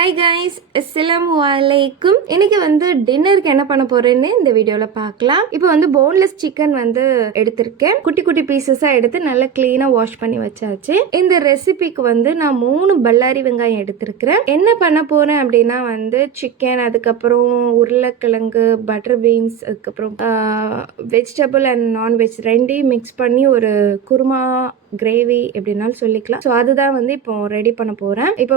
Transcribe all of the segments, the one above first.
Hi guys, அஸ்ஸலாமு அலைக்கும். இன்னைக்கு டின்னருக்கு என்ன பண்ண போறேன்னு இந்த வீடியோல பார்க்கலாம். இப்போ போன்லெஸ் சிக்கன் எடுத்திருக்கேன். குட்டி குட்டி பீசஸா எடுத்து நல்லா கிளீனா வாஷ் பண்ணி வச்சாச்சு. இந்த ரெசிபிக்கு நான் 3 பல்லாரி வெங்காயம் எடுத்திருக்கிறேன். என்ன பண்ண போறேன் அப்படின்னா சிக்கன், அதுக்கப்புறம் உருளைக்கிழங்கு, பட்டர் பீன்ஸ், அதுக்கப்புறம் வெஜிடபிள் அண்ட் நான்வெஜ் ரெண்டையும் மிக்ஸ் பண்ணி ஒரு குருமா கிரேவி எப்படின்னாலும் சொல்லிக்கலாம். ஸோ அதுதான் இப்போ ரெடி பண்ண போகிறேன். இப்போ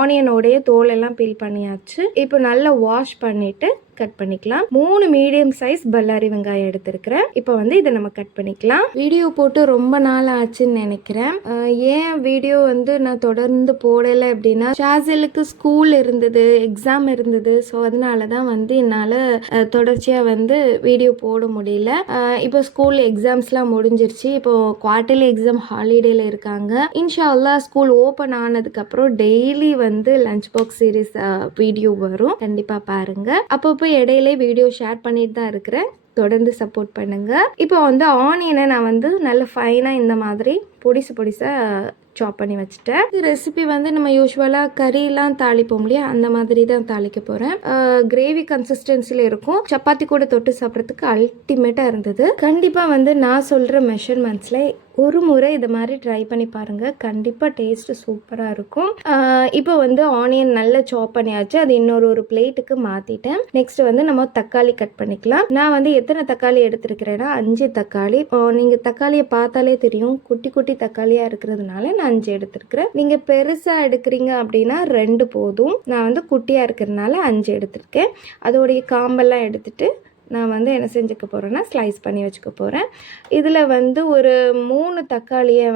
ஆனியனோடைய தோல் எல்லாம் பீல் பண்ணியாச்சு. இப்போ நல்லா வாஷ் பண்ணிட்டு கட் பண்ணிக்கலாம். 3 மீடியம் சைஸ் பல்லாரி வெங்காயம் எடுத்திருக்கிறேன். இப்போ இதை நம்ம கட் பண்ணிக்கலாம். வீடியோ போட்டு ரொம்ப நாள் ஆச்சுன்னு நினைக்கிறேன். ஏன் வீடியோ நான் தொடர்ந்து போடலை அப்படின்னா, ஷாசிலுக்கு ஸ்கூல் இருந்தது, எக்ஸாம் இருந்தது. ஸோ அதனால தான் என்னால் தொடர்ச்சியாக வீடியோ போட முடியல. இப்போ ஸ்கூல் எக்ஸாம்ஸ்லாம் முடிஞ்சிருச்சு. இப்போ குவார்டர்லி எக்ஸாம் ஹாலிடேல இருக்காங்க. இன்ஷா அல்லாஹ் ஸ்கூல் ஓப்பன் ஆனதுக்கப்புறம் daily lunch box series video வரும். கண்டிப்பாக பாருங்க. அப்பப்போ இடையிலே வீடியோ ஷேர் பண்ணிட்டு தான் இருக்கிறேன். தொடர்ந்து சப்போர்ட் பண்ணுங்க. இப்போ ஆனியனை நான் நல்ல ஃபைனாக இந்த மாதிரி பொடிசா சாப் பண்ணி வச்சுட்டேன். இந்த ரெசிபி நம்ம யூஸ்வலாக கறியெல்லாம் தாளிப்போம் இல்லையா, அந்த மாதிரி தான் தாளிக்க போகிறேன். கிரேவி கன்சிஸ்டன்சியில் இருக்கும். சப்பாத்தி கூட தொட்டு சாப்பிட்றதுக்கு அல்டிமேட்டாக இருந்தது. கண்டிப்பாக நான் சொல்கிற மெஷர்மெண்ட்ஸில் ஒரு முறை இதை மாதிரி ட்ரை பண்ணி பாருங்கள். கண்டிப்பாக டேஸ்ட்டு சூப்பராக இருக்கும். இப்போ ஆனியன் நல்லா சாப் பண்ணியாச்சு. அது இன்னொரு பிளேட்டுக்கு மாற்றிட்டேன். நெக்ஸ்ட் நம்ம தக்காளி கட் பண்ணிக்கலாம். நான் எத்தனை தக்காளி எடுத்துருக்கிறேன்னா 5 தக்காளி. நீங்கள் தக்காளியை பார்த்தாலே தெரியும், குட்டி குட்டி தக்காளியாக இருக்கிறதுனால நான் 5 எடுத்துருக்கிறேன். நீங்கள் பெருசாக எடுக்கிறீங்க அப்படின்னா 2 போதும். நான் குட்டியாக இருக்கிறதுனால 5 எடுத்திருக்கேன். அதோடைய காம்பெல்லாம் எடுத்துட்டு நான் என்ன செஞ்சுக்க போகிறேன்னா ஸ்லைஸ் பண்ணி வச்சுக்க போகிறேன். இதில் ஒரு 3 தக்காளியை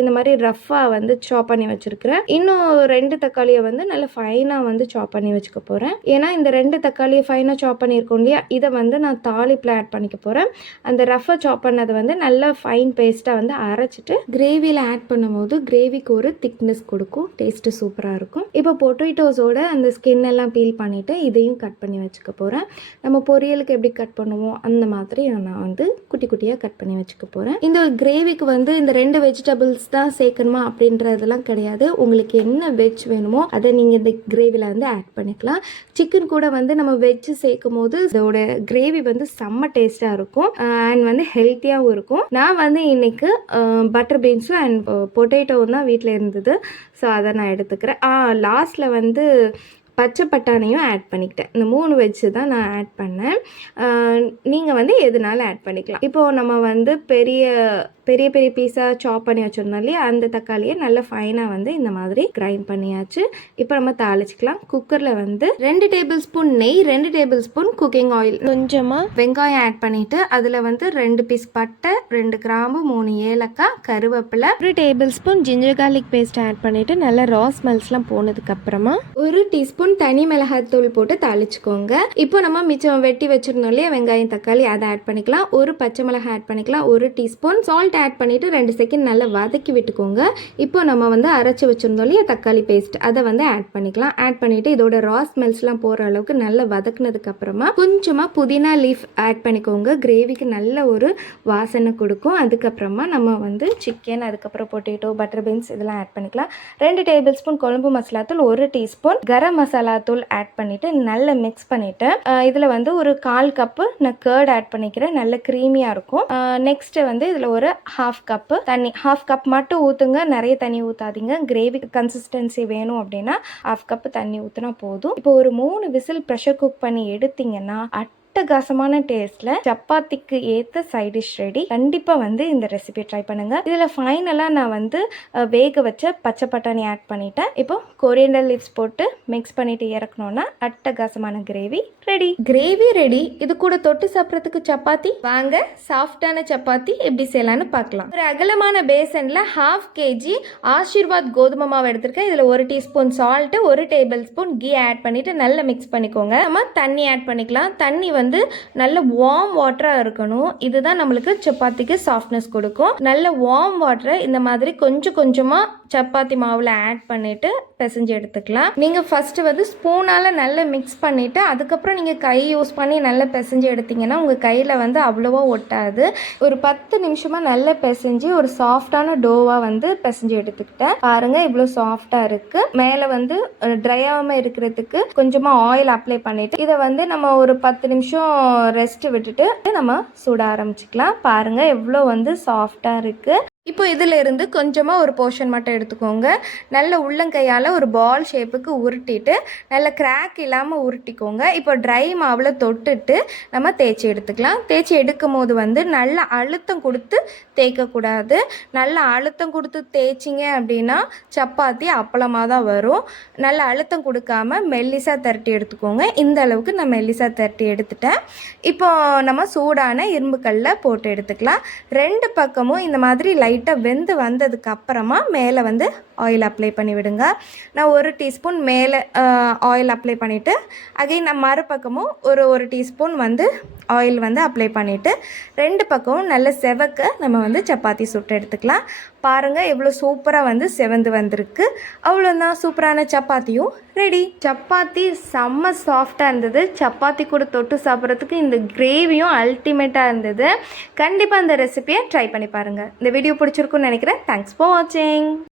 இந்த மாதிரி ரஃப்பாக சாப் பண்ணி வச்சுருக்கிறேன். இன்னும் 2 தக்காளியை நல்லா ஃபைனாக சாப் பண்ணி வச்சுக்க போகிறேன். ஏன்னா இந்த 2 தக்காளியை ஃபைனாக சாப் பண்ணியிருக்கோம் இல்லையா, இதை நான் தாளிப்பில் ஆட் பண்ணிக்க போகிறேன். அந்த ரஃப்பாக சாப் பண்ணதை நல்லா ஃபைன் பேஸ்ட்டாக அரைச்சிட்டு கிரேவியில் ஆட் பண்ணும்போது கிரேவிக்கு ஒரு திக்னஸ் கொடுக்கும். டேஸ்ட்டு சூப்பராக இருக்கும். இப்போ பொட்டேட்டோஸோட அந்த ஸ்கின் எல்லாம் பீல் பண்ணிவிட்டு இதையும் கட் பண்ணி வச்சுக்க போகிறேன். நம்ம பொரியலுக்கு எப்படி கட் பண்ணுவோம் அந்த மாதிரி நான் குட்டி குட்டியாக கட் பண்ணி வச்சுக்க போகிறேன். இந்த கிரேவிக்கு இந்த 2 வெஜிடபிள்ஸ் தான் சேர்க்கணுமா அப்படின்றதெல்லாம் கிடையாது. உங்களுக்கு என்ன வெஜ் வேணுமோ அதை நீங்கள் இந்த கிரேவியில் ஆட் பண்ணிக்கலாம். சிக்கன் கூட நம்ம வெஜ் சேர்க்கும் போது இதோட கிரேவி செம்ம டேஸ்ட்டாக இருக்கும் அண்ட் ஹெல்த்தியாகவும் இருக்கும். நான் இன்னைக்கு பட்டர் பீன்ஸும் அண்ட் பொட்டேட்டோவும் தான் வீட்டில் இருந்தது. ஸோ அதை நான் எடுத்துக்கிறேன். லாஸ்ட்டில் பச்சை பட்டாணியும் ஆட் பண்ணிக்கிட்டேன். இந்த 3 வெஜ்ஜு தான் நான் ஆட் பண்ணேன். நீங்கள் எதுனாலும் ஆட் பண்ணிக்கலாம். இப்போது நம்ம பெரிய பெரிய பெரிய பீஸாக சாப் பண்ணி வச்சுருந்தோம் இல்லையா, அந்த தக்காளியை நல்லா ஃபைனாக இந்த மாதிரி கிரைண்ட் பண்ணியாச்சு. இப்போ நம்ம தாளிச்சிக்கலாம். குக்கரில் 2 டேபிள் ஸ்பூன் நெய், 2 டேபிள் ஸ்பூன் குக்கிங் ஆயில், கொஞ்சமாக வெங்காயம் ஆட் பண்ணிவிட்டு அதில் 2 பீஸ் பட்டை, 2 கிராம்பு, 3 ஏலக்காய், கருவேப்பிலை, 1 table spoon ginger garlic paste add பண்ணிவிட்டு நல்லா ரா ஸ்மெல்ஸ்லாம் போனதுக்கப்புறமா 1 டீஸ்பூன் தனி மிளகாய்த்தூள் போட்டு தாளிச்சுக்கோங்க. இப்போ நம்ம மிச்சம் வெட்டி வச்சுருந்தோம் இல்லையா வெங்காயம் தக்காளி, அதை ஆட் பண்ணிக்கலாம். 1 பச்சை மிளகாய் ஆட் பண்ணிக்கலாம். 1 டீஸ்பூன் சால்ட் ஆட் பண்ணிவிட்டு 2 செகண்ட் நல்லா வதக்கி விட்டுக்கோங்க. இப்போ நம்ம அரைச்சி வச்சுருந்தோம் இல்லையா தக்காளி பேஸ்ட், அதை ஆட் பண்ணிக்கலாம். ஆட் பண்ணிவிட்டு இதோட ரா ஸ்மெல்ஸ்லாம் போகிற அளவுக்கு நல்லா வதக்குனதுக்கு அப்புறமா கொஞ்சமாக புதினா லீஃப் ஆட் பண்ணிக்கோங்க. கிரேவிக்கு நல்ல ஒரு வாசனை கொடுக்கும். அதுக்கப்புறமா நம்ம சிக்கன், அதுக்கப்புறம் பொட்டேட்டோ, பட்டர் பீன்ஸ் இதெல்லாம் ஆட் பண்ணிக்கலாம். 2 டேபிள் ஸ்பூன் குழம்பு மசாலா தூள், 1 டீஸ்பூன் கரம் மசாலா தூள் ஆட் பண்ணிவிட்டு நல்லா மிக்ஸ் பண்ணிவிட்டு இதில் ஒரு 1/4 கப்பு நான் கர்ட் ஆட் பண்ணிக்கிறேன். நல்ல க்ரீமியாக இருக்கும். நெக்ஸ்ட்டு இதில் ஒரு 1/2 கப்பு தண்ணி, 1/2 கப் மட்டும் ஊற்றுங்க, நிறைய தண்ணி ஊற்றாதீங்க. கிரேவி கன்சிஸ்டன்சி வேணும் அப்படின்னா 1/2 கப்பு தண்ணி ஊற்றினா போதும். இப்போ ஒரு 3 விசில் ப்ரெஷர் குக் பண்ணி எடுத்தீங்கன்னா அட்டகாசமான டேஸ்ட்ல சப்பாத்திக்கு ஏற்ற சைட் டிஷ் ரெடி. கண்டிப்பாக இந்த ரெசிபி ட்ரை பண்ணுங்க. இதில் ஃபைனலாக நான் வேக வச்ச பச்சை பட்டாணி ஆட் பண்ணிட்டேன். இப்போ கொரியண்டர் லீவ்ஸ் போட்டு மிக்ஸ் பண்ணிட்டு இறக்கணும்னா அட்டகாசமான கிரேவி ரெடி. Gravy ready. இது கூட தொட்டு சாப்பிட்றதுக்கு சப்பாத்தி. வாங்க சாஃப்டான சப்பாத்தி எப்படி செய்யலான்னு பார்க்கலாம். ஒரு அகலமான பேசன்ல 1/2 kg ஆசீர்வாத் கோதுமை மாவு எடுத்திருக்கேன். இதில் 1 teaspoon salt, 1 table spoon ghee add பண்ணிட்டு நல்லா மிக்ஸ் பண்ணிக்கோங்க. நம்ம தண்ணி ஆட் பண்ணிக்கலாம். தண்ணி வந்து நல்ல வார்ம் வாட்டராக இருக்கணும். இதுதான் நம்மளுக்கு சப்பாத்திக்கு சாஃப்ட்னஸ் கொடுக்கும். நல்ல வார்ம் வாட்டரை இந்த மாதிரி கொஞ்சம் கொஞ்சமாக சப்பாத்தி மாவில் ஆட் பண்ணிவிட்டு பிசைஞ்சு எடுத்துக்கலாம். நீங்கள் ஃபஸ்ட்டு வந்து ஸ்பூனால் நல்லா மிக்ஸ் பண்ணிவிட்டு அதுக்கப்புறம் நீங்கள் கை யூஸ் பண்ணி நல்லா பிசைஞ்சு எடுத்திங்கன்னா உங்கள் கையில் வந்து அவ்வளோவா ஒட்டாது. ஒரு 10 நிமிஷமாக நல்லா பிசைஞ்சு ஒரு சாஃப்டான டோவாக வந்து பிசைஞ்சு எடுத்துக்கிட்டேன். பாருங்கள் இவ்வளோ சாஃப்டாக இருக்குது. மேலே வந்து ட்ரை ஆகாமல் இருக்கிறதுக்கு கொஞ்சமாக ஆயில் அப்ளை பண்ணிவிட்டு இதை வந்து நம்ம ஒரு 10 நிமிஷம் ரெஸ்ட் விட்டுட்டு நம்ம சுட ஆரம்பிச்சிக்கலாம். பாருங்கள் எவ்வளோ வந்து சாஃப்டாக இருக்குது. இப்போ இதிலிருந்து கொஞ்சமாக ஒரு போர்ஷன் மட்டும் எடுத்துக்கோங்க. நல்ல உள்ளங்கையால் ஒரு பால் ஷேப்புக்கு உருட்டிட்டு நல்ல கிராக் இல்லாமல் உருட்டிக்கோங்க. இப்போ ட்ரை மாவில் தொட்டுட்டு நம்ம தேய்ச்சி எடுத்துக்கலாம். தேய்ச்சி எடுக்கும் போது வந்து நல்ல அழுத்தம் கொடுத்து தேய்க்கக்கூடாது. நல்ல அழுத்தம் கொடுத்து தேய்ச்சிங்க அப்படின்னா சப்பாத்தி அப்பளமாக தான் வரும். நல்ல அழுத்தம் கொடுக்காம மெல்லிசாக திரட்டி எடுத்துக்கோங்க. இந்த அளவுக்கு நான் மெல்லிசாக திரட்டி எடுத்துட்டேன். இப்போ நம்ம சூடான இரும்பு கல்லில் போட்டு எடுத்துக்கலாம். 2 பக்கமும் இந்த மாதிரி லைட்டாக வெந்து வந்ததுக்கு அப்புறமா மேலே வந்து ஆயில் அப்ளை பண்ணி விடுங்க. நான் 1 டீஸ்பூன் மேலே ஆயில் அப்ளை பண்ணிவிட்டு அகைன் நான் மறுபக்கமும் ஒரு டீஸ்பூன் வந்து ஆயில் வந்து அப்ளை பண்ணிவிட்டு 2 பக்கமும் நல்ல செவக்க நம்ம வந்து சப்பாத்தி சுட்டு எடுத்துக்கலாம். பாருங்கள் எவ்வளோ சூப்பராக வந்து செவந்து வந்திருக்கு. அவ்வளோதான், சூப்பரான சப்பாத்தியும் ரெடி. சப்பாத்தி செம்ம சாஃப்டாக இருந்தது. சப்பாத்தி கூட தொட்டு சாப்பிட்றதுக்கு இந்த கிரேவியும் அல்டிமேட்டாக இருந்தது. கண்டிப்பாக இந்த ரெசிபியை ட்ரை பண்ணி பாருங்கள். இந்த வீடியோ பிடிச்சிருக்குன்னு நினைக்கிறேன். தேங்க்ஸ் ஃபார் வாட்சிங்.